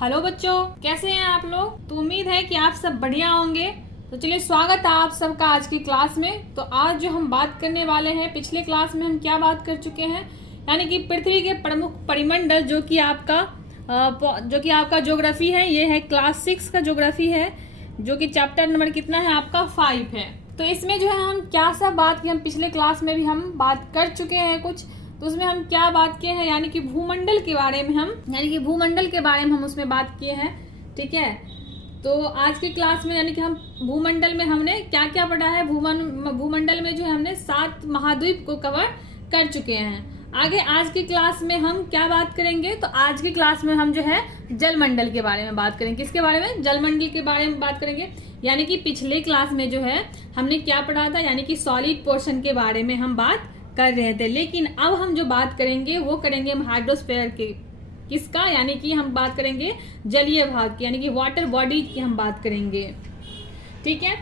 Hello बच्चों, कैसे हैं आप लोग। तो उम्मीद है कि आप सब बढ़िया होंगे। तो चलिए, स्वागत है आप सबका आज की क्लास में। तो आज जो हम बात करने वाले हैं, पिछले क्लास में हम क्या बात कर चुके हैं, यानी कि पृथ्वी के प्रमुख परिमंडल जो कि आपका ज्योग्राफी है। ये है क्लास 6 का ज्योग्राफी है, जो कि चैप्टर नंबर कितना है आपका 5 है। तो इसमें जो है हम क्या सब बात की, हम पिछले क्लास में भी हम बात कर चुके हैं कुछ। तो उसमें हम क्या बात किए हैं, यानी कि भूमंडल के बारे में हम उसमें बात किए हैं। ठीक है, तो आज की क्लास में यानी कि हम भूमंडल में हमने क्या क्या पढ़ा है। भूमंडल में जो है हमने 7 महाद्वीप को कवर कर चुके हैं। आगे आज की क्लास में हम क्या बात करेंगे, तो आज की क्लास में हम जो है जलमंडल के बारे में बात करेंगे। किसके बारे में? जलमंडल के बारे में बात करेंगे। यानी कि पिछले क्लास में जो है हमने क्या पढ़ा था, यानी कि सॉलिड पोर्शन के बारे में हम बात कर रहे थे। लेकिन अब हम जो बात करेंगे वो करेंगे हम हाइड्रोस्फीयर के। किसका? यानी कि हम बात करेंगे जलीय भाग की, यानी कि वाटर बॉडी की हम बात करेंगे। ठीक है,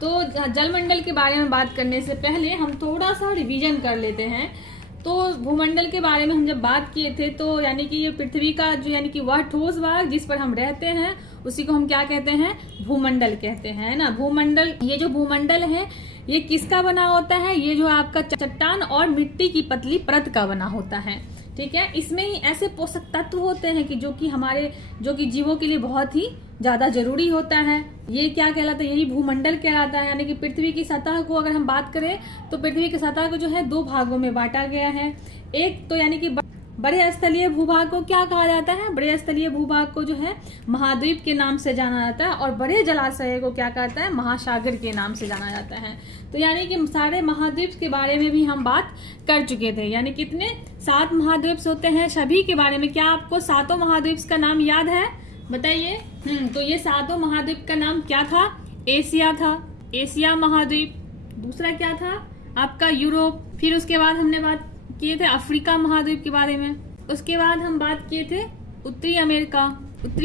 तो जलमंडल के बारे में बात करने से पहले हम थोड़ा सा रिवीजन कर लेते हैं। तो भूमंडल के बारे में हम जब बात किए थे, तो यानी कि ये पृथ्वी का जो यानी कि वह ठोस भाग जिस पर हम रहते हैं उसी को हम क्या कहते हैं? भूमंडल कहते हैं, है ना। भूमंडल, ये जो भूमंडल है ये किसका बना होता है? ये जो आपका चट्टान और मिट्टी की पतली परत का बना होता है। ठीक है, इसमें ही ऐसे पोषक तत्व होते हैं कि जो कि जीवों के लिए बहुत ही ज्यादा जरूरी होता है। ये क्या कहलाता है? यही भूमंडल कहलाता है। यानी कि पृथ्वी की सतह को अगर हम बात करें तो पृथ्वी की सतह को जो है 2 भागों में बांटा गया है। एक तो यानी कि बड़े स्थलीय भूभाग को क्या कहा जाता है? बड़े स्थलीय भूभाग को जो है महाद्वीप के नाम से जाना जाता है, और बड़े जलाशय को क्या कहता है? महासागर के नाम से जाना जाता है। तो यानी कि सारे महाद्वीप के बारे में भी हम बात कर चुके थे। यानी कितने? 7 महाद्वीप होते हैं। सभी के बारे में क्या आपको 7 महाद्वीप का नाम याद है? बताइए। तो ये 7 महाद्वीप का नाम क्या था? एशिया था, एशिया महाद्वीप। दूसरा क्या था आपका? यूरोप। फिर उसके बाद हमने बात किए थे अफ्रीका महाद्वीप के बारे में। उसके बाद हम बात किए थे उत्तरी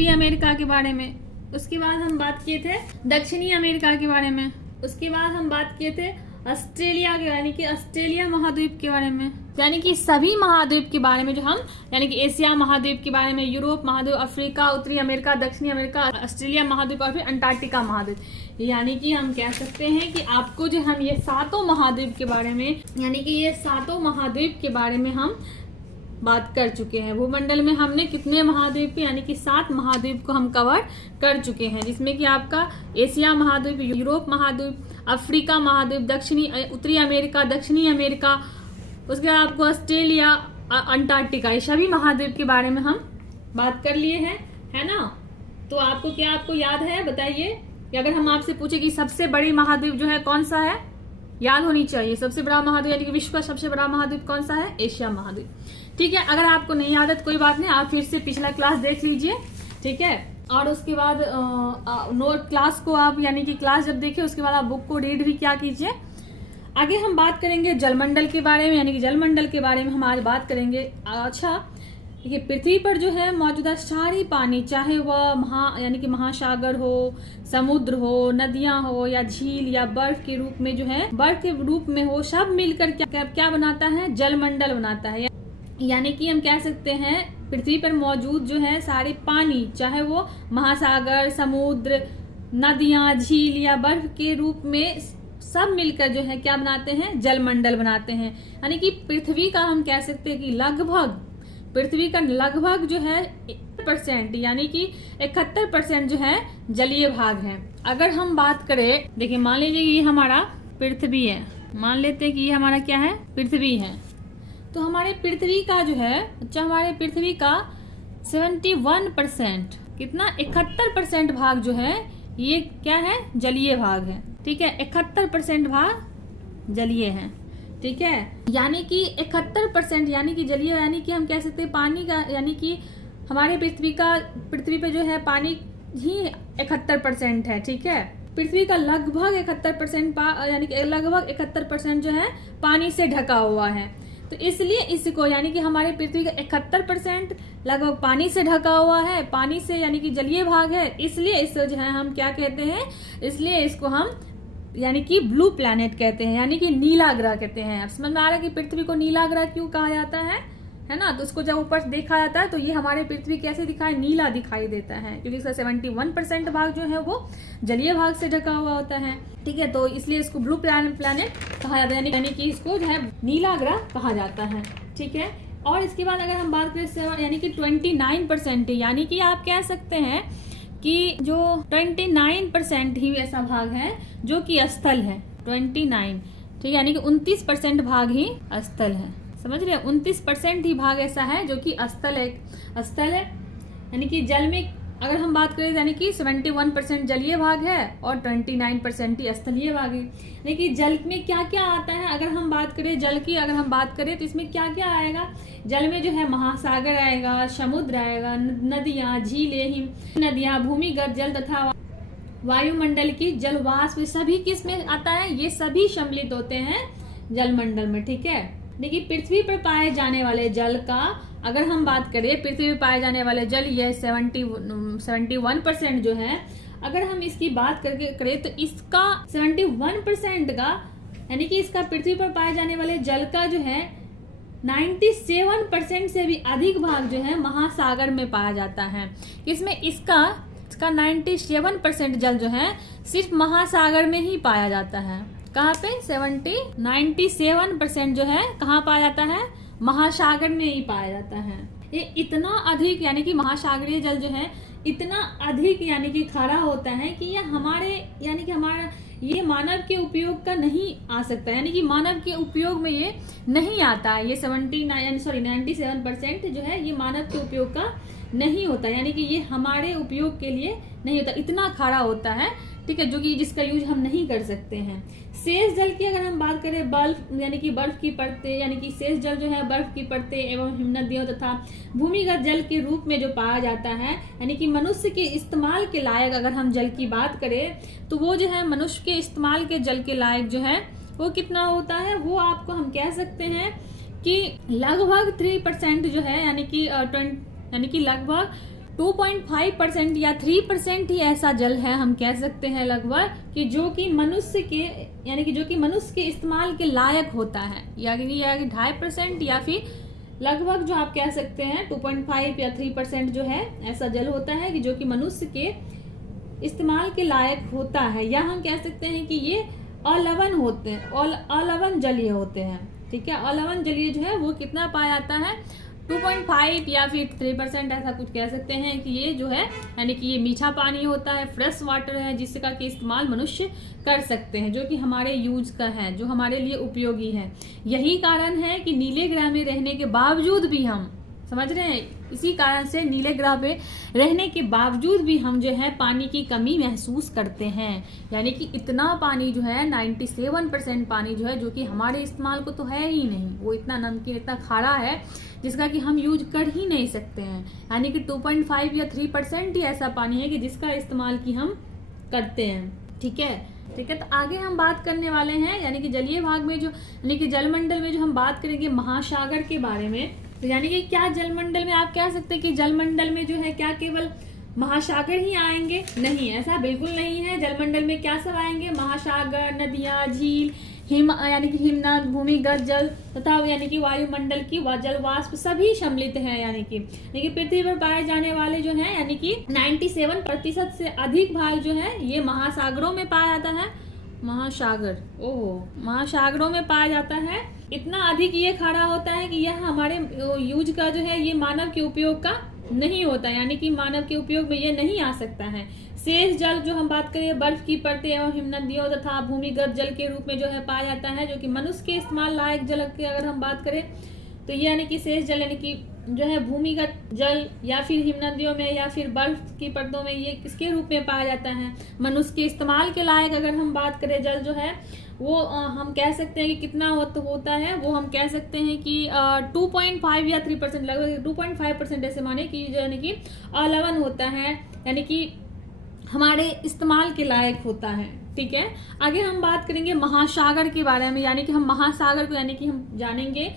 अमेरिका के बारे में। उसके बाद हम बात किए थे दक्षिणी अमेरिका के बारे में। उसके बाद हम बात किए थे ऑस्ट्रेलिया के, यानी कि ऑस्ट्रेलिया महाद्वीप के बारे में। यानी कि सभी महाद्वीप के बारे में जो हम, यानी कि एशिया महाद्वीप के बारे में, यूरोप महाद्वीप, अफ्रीका, उत्तरी अमेरिका, दक्षिणी अमेरिका, ऑस्ट्रेलिया महाद्वीप और फिर अंटार्कटिका महाद्वीप। यानी कि हम कह सकते हैं कि आपको जो हम ये 7 महाद्वीप के बारे में, यानी कि ये 7 महाद्वीप के बारे में हम बात कर चुके हैं। भूमंडल में हमने कितने महाद्वीप, यानी कि 7 महाद्वीप को हम कवर कर चुके हैं, जिसमें कि आपका एशिया महाद्वीप, यूरोप महाद्वीप, अफ्रीका महाद्वीप, उत्तरी अमेरिका, दक्षिणी अमेरिका, उसके बाद आपको ऑस्ट्रेलिया, अंटार्कटिका, ये सभी महाद्वीप के बारे में हम बात कर लिए हैं, है ना। तो आपको याद है? बताइए कि अगर हम आपसे पूछे कि सबसे बड़ी महाद्वीप जो है कौन सा है, याद होनी चाहिए। सबसे बड़ा महाद्वीप यानी कि विश्व का सबसे बड़ा महाद्वीप कौन सा है? एशिया महाद्वीप। ठीक है, अगर आपको नहीं याद है तो कोई बात नहीं, आप फिर से पिछला क्लास देख लीजिए। ठीक है, और उसके बाद नोट क्लास को आप, यानी कि क्लास जब देखें उसके बाद आप बुक को रीड भी क्या कीजिए। आगे हम बात करेंगे जलमंडल के बारे में, यानी कि जलमंडल के बारे में हम आज बात करेंगे। अच्छा, देखिए पृथ्वी पर जो है मौजूदा सारी पानी, चाहे वह यानी कि महासागर हो, समुद्र हो, नदियां हो, या झील, या बर्फ के रूप में जो है, बर्फ के रूप में हो, सब मिलकर क्या बनाता है? जलमंडल बनाता है। यानी कि हम कह सकते हैं पृथ्वी पर मौजूद जो है सारे पानी, चाहे वो महासागर, समुद्र, नदियां, झील या बर्फ के रूप में, सब मिलकर जो है क्या बनाते हैं? जलमंडल बनाते हैं। यानी कि पृथ्वी का हम कह सकते हैं कि पृथ्वी का लगभग जो है 1% यानी कि 71% जो है जलीय भाग है। अगर हम बात करें, देखिए मान लीजिए ये हमारा पृथ्वी है, मान लेते हैं कि ये हमारा क्या है? पृथ्वी है। तो हमारे पृथ्वी का जो है, अच्छा हमारे पृथ्वी का 71%, कितना? 71% भाग जो है ये क्या है? जलीय भाग है। ठीक है, 71% भाग जलीय है। ठीक है, यानी कि 71% यानी कि जलीय, यानी कि हम कह सकते हैं पानी का, यानी कि हमारे पृथ्वी पे जो है पानी ही 71% है। ठीक है, पृथ्वी का लगभग 71% यानी कि लगभग 71% जो है पानी से ढका हुआ है। तो इसलिए इसको, यानी कि हमारे पृथ्वी का 71% लगभग पानी से ढका हुआ है, पानी से यानी कि जलीय भाग है। इसलिए इसको जो है हम क्या कहते हैं? इसलिए इसको हम यानी कि ब्लू प्लैनेट कहते हैं, यानी कि नीला ग्रह कहते हैं। अब समझ में आ रहा है कि पृथ्वी को नीला ग्रह क्यों कहा जाता है है ना। तो उसको जब ऊपर से देखा जाता है तो ये हमारे पृथ्वी कैसे दिखाई, नीला दिखाई देता है, क्योंकि इसका 71% भाग जो है वो जलीय भाग से ढका हुआ होता है। ठीक है, तो इसलिए इसको ब्लू प्लैनेट कहा जाता है, यानी कि इसको जो है नीला ग्रह कहा जाता है। ठीक है, और इसके बाद अगर हम बात करें यानी कि 29%, यानी कि आप कह सकते हैं कि जो 29% ही ऐसा भाग है जो कि स्थल है। 29, ठीक है, यानी कि 29% भाग ही स्थल है। समझ रहे हैं, 29% ही भाग ऐसा है जो कि स्थल है। यानी कि जल में अगर हम बात करें यानी कि 71% जलीय भाग है और 29% ही स्थलीय भाग है। यानी कि जल में क्या क्या आता है, अगर हम बात करें जल की, अगर हम बात करें तो इसमें क्या क्या आएगा। जल में जो है महासागर आएगा, समुद्र आएगा, नदियां, झीलें, हिम नदियां, भूमिगत जल तथा वायुमंडल की जल वाष्प, सभी किसमें आता है, ये सभी सम्मिलित होते हैं जलमंडल में। ठीक है, देखिए पृथ्वी पर पाए जाने वाले जल का अगर हम बात करें, पृथ्वी पर पाए जाने वाले जल ये 71% जो है, अगर हम इसकी बात करें तो इसका 71% का यानी कि इसका पृथ्वी पर पाए जाने वाले जल का जो है 97% से भी अधिक भाग जो है महासागर में पाया जाता है। इसमें इसका 97% जल जो है सिर्फ महासागर में ही पाया जाता है। कहाँ पे 97% जो है कहाँ पाया जाता है, महासागर में ही पाया जाता है। ये इतना अधिक यानी कि महासागरीय जल जो है इतना अधिक यानी कि खारा होता है कि ये हमारा ये मानव के उपयोग का नहीं आ सकता, यानी कि मानव के उपयोग में ये नहीं आता है। ये 97% जो है ये मानव के उपयोग का नहीं होता, यानी कि ये हमारे उपयोग के लिए नहीं होता, इतना खारा होता है। ठीक है, जो कि जिसका यूज हम नहीं कर सकते हैं। शेष जल की अगर हम बात करें, बर्फ यानी कि बर्फ की परतें, यानी कि शेष जल जो है बर्फ की परतें एवं हिमनदियों तथा भूमिगत जल के रूप में जो पाया जाता है, यानी कि मनुष्य के इस्तेमाल के लायक अगर हम जल की बात करें तो वो जो है मनुष्य के इस्तेमाल के जल के लायक जो है वो कितना होता है, वो आपको हम कह सकते हैं कि लगभग 3% जो है, यानी कि लगभग 2.5% या 3% ही ऐसा जल है, हम कह सकते हैं लगभग, कि जो कि मनुष्य के इस्तेमाल के लायक होता है, या 2.5% या फिर लगभग जो आप कह सकते हैं 2.5 या 3% जो है ऐसा जल होता है कि जो कि मनुष्य के इस्तेमाल के लायक होता है, या हम कह सकते हैं कि ये अलवण होते हैं, अलवण जलीय होते हैं। ठीक है, अलवण जलीय जो है वो कितना पाया जाता है, 2.5 या फिर 3% ऐसा कुछ कह सकते हैं कि ये जो है यानी कि ये मीठा पानी होता है, फ्रेश वाटर है, जिसका कि इस्तेमाल मनुष्य कर सकते हैं, जो कि हमारे यूज का है, जो हमारे लिए उपयोगी है। यही कारण है कि नीले ग्रह में रहने के बावजूद भी हम समझ रहे हैं, इसी कारण से नीले ग्रह पे रहने के बावजूद भी हम जो है पानी की कमी महसूस करते हैं। यानी कि इतना पानी जो है 97% पानी जो है जो कि हमारे इस्तेमाल को तो है ही नहीं, वो इतना नमकीन इतना खारा है जिसका कि हम यूज कर ही नहीं सकते हैं। यानी कि 2.5 या 3% ही ऐसा पानी है कि जिसका इस्तेमाल की हम करते हैं। ठीक है, तो आगे हम बात करने वाले हैं यानी कि जलीय भाग में जो यानी कि जलमंडल में जो हम बात करेंगे महासागर के बारे में। तो यानी कि क्या जलमंडल में आप कह सकते हैं कि जलमंडल में जो है क्या केवल महासागर ही आएंगे? नहीं, ऐसा बिल्कुल नहीं है। जलमंडल में क्या सब आएंगे? महासागर, नदियां, झील, यानी कि हिमनद, भूमिगत जल तथा यानी कि वायुमंडल की जल वाष्प सभी सम्मिलित है। यानी कि पृथ्वी पर पाए जाने वाले जो है यानी कि 97% से अधिक भाग जो है ये महासागरों में पाया जाता है। महासागरों में पाया जाता है। इतना अधिक ये खारा होता है कि यह हमारे यूज का जो है ये मानव के उपयोग का नहीं होता, यानी कि मानव के उपयोग में ये नहीं आ सकता है। शेष जल जो हम बात करें बर्फ की परतें एवं हिमनदियों तथा भूमिगत जल के रूप में जो है पाया जाता है, जो कि मनुष्य के इस्तेमाल लायक जल की अगर हम बात करें तो ये यानी कि शेष जल यानी कि जो है भूमिगत जल या फिर हिमनदियों में या फिर बर्फ की परतों में ये किसके रूप में पाया जाता है? मनुष्य के इस्तेमाल के लायक अगर हम बात करें जल जो है वो हम कह सकते हैं कि कितना होता है, वो हम कह सकते हैं कि 2.5 या 3% लगभग 2.5% ऐसे माने कि यानी कि अलवण होता है, यानी कि हमारे इस्तेमाल के लायक होता है। ठीक है, आगे हम बात करेंगे महासागर के बारे में, यानी कि हम महासागर को यानी कि हम जानेंगे।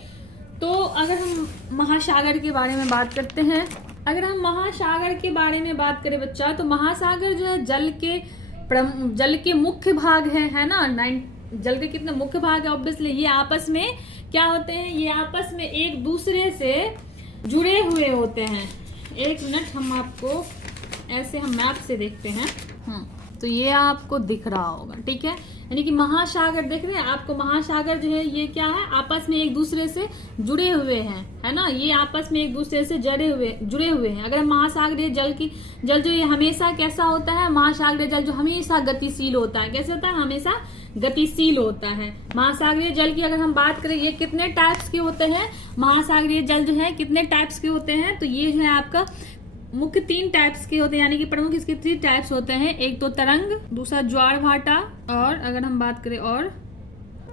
तो अगर हम महासागर के बारे में बात करते हैं, अगर हम महासागर के बारे में बात करें बच्चा, तो महासागर जो है जल के मुख्य भाग है ना। जल के कितने मुख्य भाग है? ऑब्वियसली ये आपस में क्या होते हैं, ये आपस में एक दूसरे से जुड़े हुए होते हैं। एक मिनट, हम आपको ऐसे हम मैप से देखते हैं। तो ये आपको दिख रहा होगा, ठीक है। यानी कि महासागर देख रहे हैं आपको, महासागर जो है ये क्या है, आपस में एक दूसरे से जुड़े हुए हैं, है ना। ये आपस में एक दूसरे से जुड़े हुए हैं। अगर महासागरीय जल जो ये हमेशा कैसा होता है, महासागरीय जल जो हमेशा गतिशील होता है, कैसे होता है, हमेशा गतिशील होता है। महासागरीय जल की अगर हम बात करें, ये कितने टाइप्स के होते हैं, महासागरीय जल जो है कितने टाइप्स के होते हैं, तो ये जो है आपका मुख्य 3 टाइप्स के होते हैं, यानी कि प्रमुख इसके 3 टाइप्स होते हैं। एक तो तरंग, दूसरा ज्वार भाटा, और अगर हम बात करें और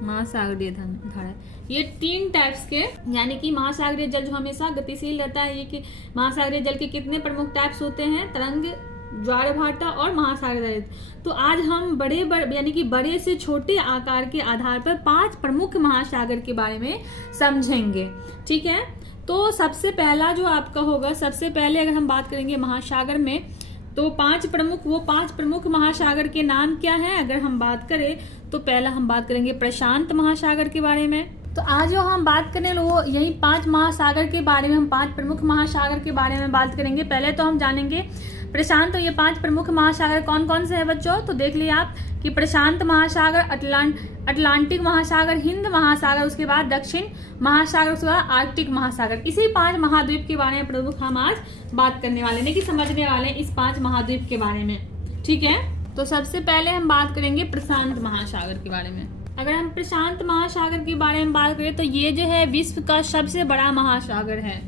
महासागरीय धारा। ये 3 टाइप्स के, यानी कि महासागरीय जल जो हमेशा गतिशील रहता है। ये कि महासागरीय जल के कितने प्रमुख टाइप्स होते हैं, तरंग, ज्वार भाटा और महासागरीय। तो आज हम बड़े यानी कि बड़े से छोटे आकार के आधार पर 5 प्रमुख महासागर के बारे में समझेंगे, ठीक है। तो सबसे पहला जो आपका होगा, सबसे पहले अगर हम बात करेंगे महासागर में, तो 5 प्रमुख महासागर के नाम क्या है। अगर हम बात करें तो पहला हम बात करेंगे प्रशांत महासागर के बारे में। तो आज जो हम बात करें वो यही 5 महासागर के बारे में, हम 5 प्रमुख महासागर के बारे में बात करेंगे। पहले तो हम जानेंगे प्रशांत, तो ये 5 प्रमुख महासागर कौन कौन से हैं बच्चों, तो देख लिया आप कि प्रशांत महासागर, अटलांटिक महासागर, हिंद महासागर, उसके बाद दक्षिण महासागर, उसके बाद आर्कटिक महासागर। इसी 5 महाद्वीप के बारे में प्रमुख हम आज बात करने वाले हैं, कि समझने वाले हैं इस 5 महाद्वीप के बारे में, ठीक है। तो सबसे पहले हम बात करेंगे प्रशांत महासागर के बारे में। अगर हम प्रशांत महासागर के बारे में बात करें तो ये जो है विश्व का सबसे बड़ा महासागर है।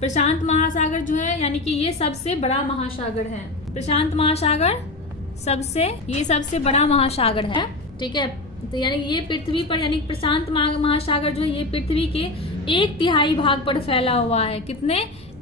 प्रशांत महासागर जो है यानी कि ये सबसे बड़ा महासागर है। प्रशांत महासागर सबसे बड़ा महासागर है, ठीक है। तो यानी ये पृथ्वी पर, यानी प्रशांत महासागर जो है ये पृथ्वी के 1/3 भाग पर फैला हुआ है। कितने,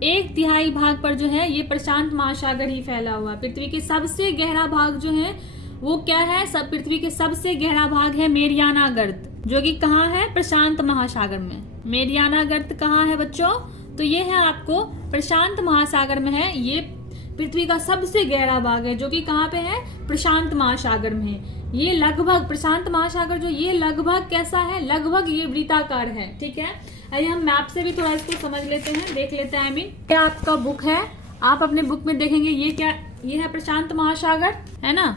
1/3 भाग पर जो है ये प्रशांत महासागर ही फैला हुआ है। पृथ्वी के सबसे गहरा भाग जो है वो क्या है, पृथ्वी के सबसे गहरा भाग है मेरियाना गर्त, जो कि कहाँ है, प्रशांत महासागर में। मेरियाना गर्त कहाँ है बच्चों, तो ये है आपको प्रशांत महासागर में है। ये पृथ्वी का सबसे गहरा भाग है, जो कि कहाँ पे है, प्रशांत महासागर में है। ये लगभग, प्रशांत महासागर जो ये लगभग कैसा है, लगभग ये वृत्ताकार है, ठीक है। आइए हम मैप से भी थोड़ा इसको समझ लेते हैं, देख लेते हैं। क्या आपका बुक है, आप अपने बुक में देखेंगे ये क्या, ये है प्रशांत महासागर, है ना।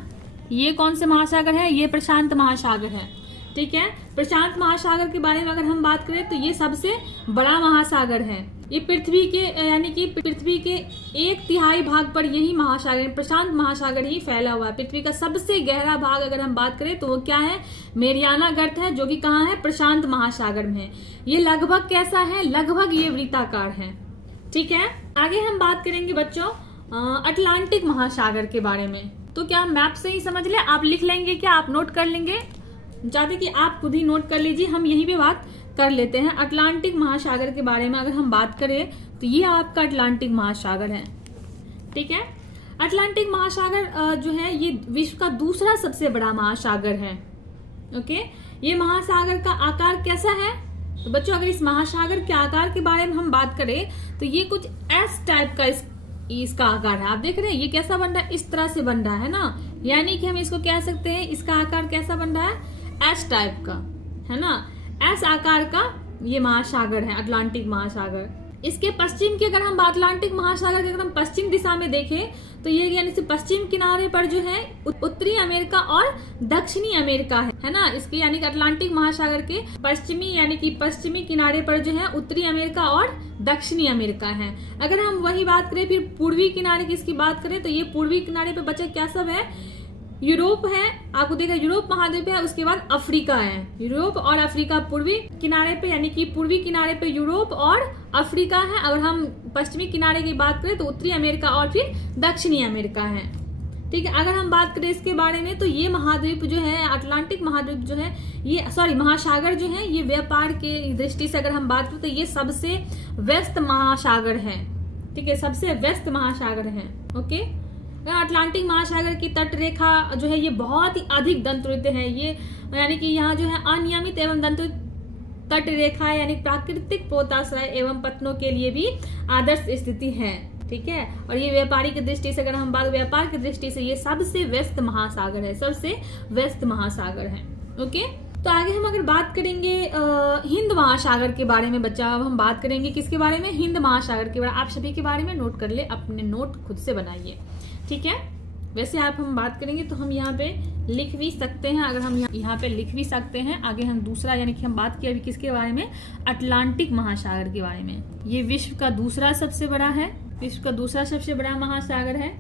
ये कौन से महासागर है, ये प्रशांत महासागर है, ठीक है। प्रशांत महासागर के बारे में अगर हम बात करें तो ये सबसे बड़ा महासागर है। ये पृथ्वी के, यानी कि पृथ्वी के 1/3 भाग पर यही महासागर, प्रशांत महासागर ही फैला हुआ है। पृथ्वी का सबसे गहरा भाग अगर हम बात करें तो वो क्या है, मेरियाना गर्त है, जो कि कहाँ है, प्रशांत महासागर में है। ये लगभग कैसा है, लगभग ये वृत्ताकार है, ठीक है। आगे हम बात करेंगे बच्चों अटलांटिक महासागर के बारे में। तो क्या हम मैप से ही समझ ले, आप लिख लेंगे क्या, आप नोट कर लेंगे, चाहते कि आप खुद ही नोट कर लीजिए, हम यही पे बात कर लेते हैं। अटलांटिक महासागर के बारे में अगर हम बात करें तो ये आपका अटलांटिक महासागर है, ठीक है। अटलांटिक महासागर जो है ये विश्व का दूसरा सबसे बड़ा महासागर है, ओके। ये महासागर का आकार कैसा है, तो बच्चों अगर इस महासागर के आकार के बारे में हम बात करें तो ये कुछ एस टाइप का इसका आकार है। आप देख रहे हैं ये कैसा बन रहा है, इस तरह से बन रहा है ना, यानी कि हम इसको कह सकते हैं इसका आकार कैसा बन रहा है, एस टाइप का, है ना। एस आकार का ये महासागर है अटलांटिक महासागर। इसके पश्चिम की अगर हम अटलांटिक महासागर की अगर हम पश्चिम दिशा में देखें तो ये यानी से पश्चिम किनारे पर जो है उत्तरी अमेरिका और दक्षिणी अमेरिका है ना। इसके यानी कि अटलांटिक महासागर के पश्चिमी यानी कि पश्चिमी किनारे पर जो है उत्तरी अमेरिका और दक्षिणी अमेरिका है। अगर हम वही बात करें फिर पूर्वी किनारे की इसकी बात करें तो ये पूर्वी किनारे पे बचा क्या सब है, यूरोप है, आपको देखा यूरोप महाद्वीप है, उसके बाद अफ्रीका है। यूरोप और अफ्रीका पूर्वी किनारे पे, यानी कि पूर्वी किनारे पे यूरोप और अफ्रीका है। अगर हम पश्चिमी किनारे की बात करें तो उत्तरी अमेरिका और फिर दक्षिणी अमेरिका है, ठीक है। अगर हम बात करें इसके बारे में तो ये महाद्वीप जो है अटलांटिक महाद्वीप जो है ये महासागर जो है ये व्यापार के दृष्टि से अगर हम बात करें तो ये सबसे व्यस्त महासागर है, ठीक है, सबसे व्यस्त महासागर है, ओके। अटलांटिक महासागर की तट रेखा जो है ये बहुत ही अधिक दंतुरित है। ये यानी कि यहाँ जो है अनियमित एवं दंतुरित तट रेखा यानी प्राकृतिक पोताश्रय एवं पत्तनों के लिए भी आदर्श स्थिति है, ठीक है। और ये व्यापारी की दृष्टि से अगर हम बात व्यापार की दृष्टि से ये सबसे व्यस्त महासागर है, सबसे व्यस्त महासागर है, ओके। तो आगे हम अगर बात करेंगे हिंद महासागर के बारे में बच्चा, अब हम बात करेंगे किसके बारे में, हिंद महासागर के बारे में। आप सभी के बारे में नोट कर ले, अपने नोट खुद से बनाइए, ठीक है। वैसे आप हम बात करेंगे तो हम यहाँ पे लिख भी सकते हैं, अगर हम यहाँ पे लिख भी सकते हैं। आगे हम दूसरा, यानी कि हम बात किए अभी किसके बारे में, अटलांटिक महासागर के बारे में। ये विश्व का दूसरा सबसे बड़ा है, विश्व का दूसरा सबसे बड़ा महासागर है।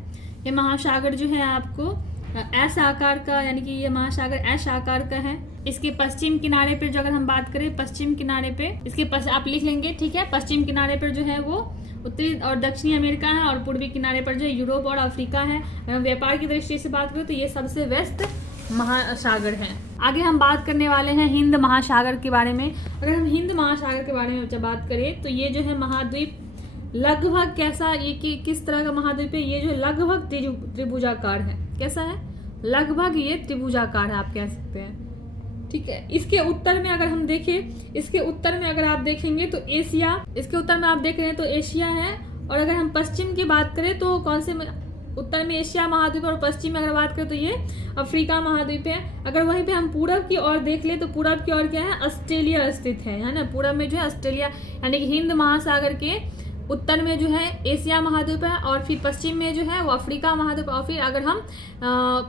ये महासागर जो है आपको एस आकार का, यानी कि ये महासागर एस आकार का है। इसके पश्चिम किनारे पर जो अगर हम बात करें, पश्चिम किनारे पे इसके आप लिख लेंगे, ठीक है। पश्चिम किनारे पर जो है वो उत्तरी और दक्षिणी अमेरिका है, और पूर्वी किनारे पर जो है यूरोप और अफ्रीका है। व्यापार की दृष्टि से बात करें तो ये सबसे व्यस्त महासागर है। आगे हम बात करने वाले हैं हिंद महासागर के बारे में। अगर हम हिंद महासागर के बारे में जब बात करें तो ये जो है महाद्वीप लगभग कैसा, ये किस तरह का महाद्वीप है, ये जो लगभग त्रिभुजाकार है। कैसा है, लगभग ये त्रिभुजाकार है, आप कह सकते हैं, ठीक है। इसके उत्तर में अगर हम देखें, इसके उत्तर में अगर आप देखेंगे तो एशिया, इसके उत्तर में आप देख रहे हैं तो एशिया है। और अगर हम पश्चिम की बात करें तो कौन से उत्तर में एशिया महाद्वीप, और पश्चिम में अगर बात करें तो ये अफ्रीका महाद्वीप है। अगर वहीं पे हम पूरब की ओर देख ले तो पूरब की ओर क्या है, ऑस्ट्रेलिया स्थित है ना। पूरब में जो है ऑस्ट्रेलिया, यानी कि हिंद महासागर के उत्तर में जो है एशिया महाद्वीप है, और फिर पश्चिम में जो है वो अफ्रीका महाद्वीप, और फिर अगर हम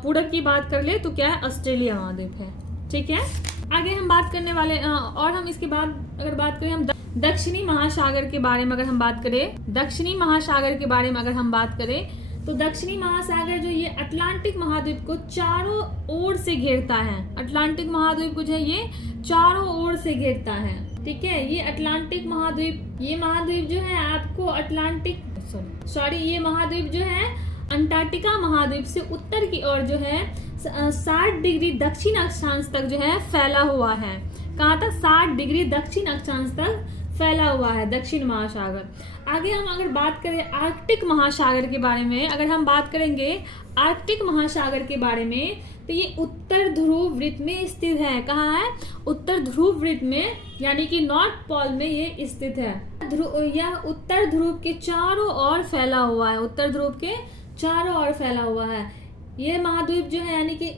पूरब की बात कर ले तो क्या है, ऑस्ट्रेलिया महाद्वीप है, ठीक है। आगे हम बात करने वाले और हम इसके बाद अगर बात करें हम दक्षिणी महासागर के बारे में, अगर हम बात करें दक्षिणी महासागर के बारे में अगर हम बात करें तो दक्षिणी महासागर जो ये अटलांटिक महाद्वीप को चारों ओर से घेरता है। अटलांटिक महाद्वीप को जो है ये चारों ओर से घेरता है, ठीक है। ये अटलांटिक महाद्वीप, ये महाद्वीप जो है आपको अटलांटिक ये महाद्वीप जो है अंटार्कटिका महाद्वीप से उत्तर की ओर जो है 60 डिग्री दक्षिण अक्षांश तक जो है फैला हुआ है। कहाँ तक, 60 डिग्री दक्षिण अक्षांश तक फैला हुआ है दक्षिण महासागर। आगे हम अगर बात करें आर्कटिक महासागर के बारे में, अगर हम बात करेंगे आर्कटिक महासागर के बारे में तो ये उत्तर ध्रुव वृत्त में स्थित है। कहाँ है, उत्तर ध्रुव वृत्त में, यानी कि नॉर्थ पोल में ये स्थित है। यह उत्तर ध्रुव के चारों ओर फैला हुआ है, उत्तर ध्रुव के चारों ओर फैला हुआ है। ये महाद्वीप जो है, यानी कि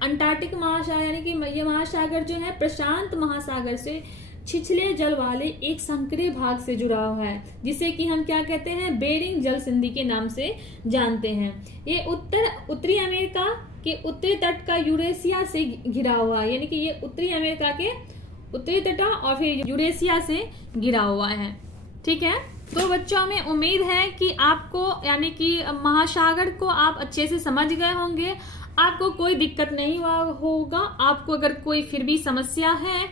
अंटार्कटिक महासागर, यानी कि ये महासागर जो है प्रशांत महासागर से छिछले जल वाले एक संकरे भाग से जुड़ा हुआ है, जिसे कि हम क्या कहते हैं, बेरिंग जल संधि के नाम से जानते हैं। ये उत्तरी अमेरिका के उत्तरी तट का यूरेशिया से घिरा हुआ है, यानी कि ये उत्तरी अमेरिका के उत्तरी तट और फिर यूरेशिया से घिरा हुआ है, ठीक है। तो बच्चों में उम्मीद है कि आपको, यानी कि महासागर को आप अच्छे से समझ गए होंगे, आपको कोई दिक्कत नहीं होगा। आपको अगर कोई फिर भी समस्या है,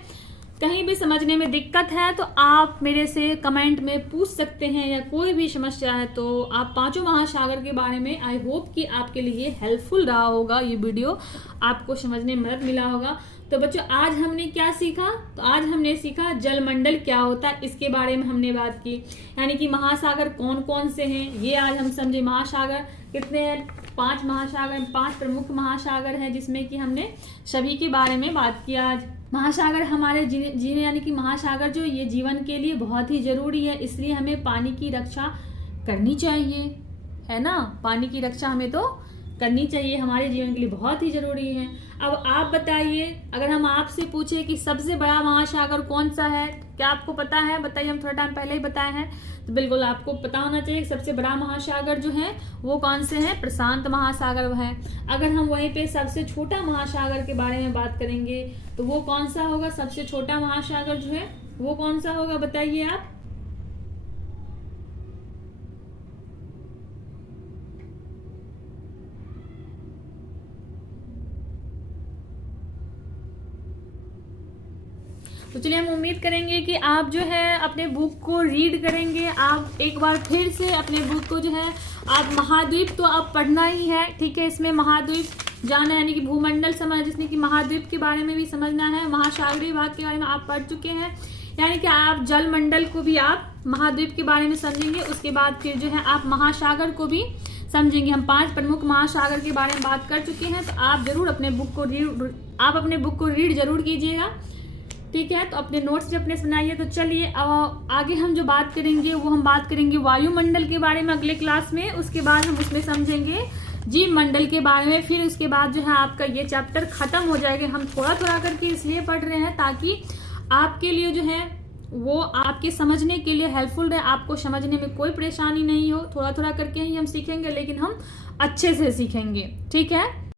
कहीं भी समझने में दिक्कत है, तो आप मेरे से कमेंट में पूछ सकते हैं, या कोई भी समस्या है तो आप पांचों महासागर के बारे में, आई होप कि आपके लिए हेल्पफुल रहा होगा ये वीडियो, आपको समझने में मदद मिला होगा। तो बच्चों आज हमने क्या सीखा, तो आज हमने सीखा जलमंडल क्या होता है, इसके बारे में हमने बात की, यानी कि महासागर कौन कौन से हैं ये आज हम समझे। महासागर कितने हैं, 5 महासागर, 5 प्रमुख महासागर हैं, जिसमें कि हमने सभी के बारे में बात किया। आज महासागर हमारे जीने, यानी कि महासागर जो ये जीवन के लिए बहुत ही जरूरी है, इसलिए हमें पानी की रक्षा करनी चाहिए, है ना। पानी की रक्षा हमें तो करनी चाहिए, हमारे जीवन के लिए बहुत ही जरूरी है। अब आप बताइए, अगर हम आपसे पूछे कि सबसे बड़ा महासागर कौन सा है, क्या आपको पता है, बताइए। हम थोड़ा टाइम पहले ही बताए हैं, तो बिल्कुल आपको पता होना चाहिए कि सबसे बड़ा महासागर जो है वो कौन से है, प्रशांत महासागर है। अगर हम वहीं पे सबसे छोटा महासागर के बारे में बात करेंगे तो वो कौन सा होगा, सबसे छोटा महासागर जो है वो कौन सा होगा, बताइए आप। तो चलिए हम उम्मीद करेंगे कि आप जो है अपने बुक को रीड करेंगे। आप एक बार फिर से अपने बुक को जो है, आप महाद्वीप तो आप पढ़ना ही है, ठीक है। इसमें महाद्वीप जाना है, यानी कि भूमंडल समझ, जिसने कि महाद्वीप के बारे में भी समझना है, महासागरीय भाग के बारे में आप पढ़ चुके हैं, यानी कि आप जल मंडल को भी आप महाद्वीप के बारे में समझेंगे। उसके बाद फिर जो है आप महासागर को भी समझेंगे। हम 5 प्रमुख महासागर के बारे में बात कर चुके हैं, तो आप जरूर अपने बुक को रीड जरूर कीजिएगा, ठीक है। तो अपने नोट्स भी अपने बनाइए। तो चलिए अब आगे हम जो बात करेंगे वो हम बात करेंगे वायुमंडल के बारे में अगले क्लास में। उसके बाद हम उसमें समझेंगे जीव मंडल के बारे में। फिर उसके बाद जो है आपका ये चैप्टर खत्म हो जाएगा। हम थोड़ा थोड़ा करके इसलिए पढ़ रहे हैं ताकि आपके लिए जो है वो आपके समझने के लिए हेल्पफुल रहे, आपको समझने में कोई परेशानी नहीं हो। थोड़ा थोड़ा करके ही हम सीखेंगे, लेकिन हम अच्छे से सीखेंगे, ठीक है।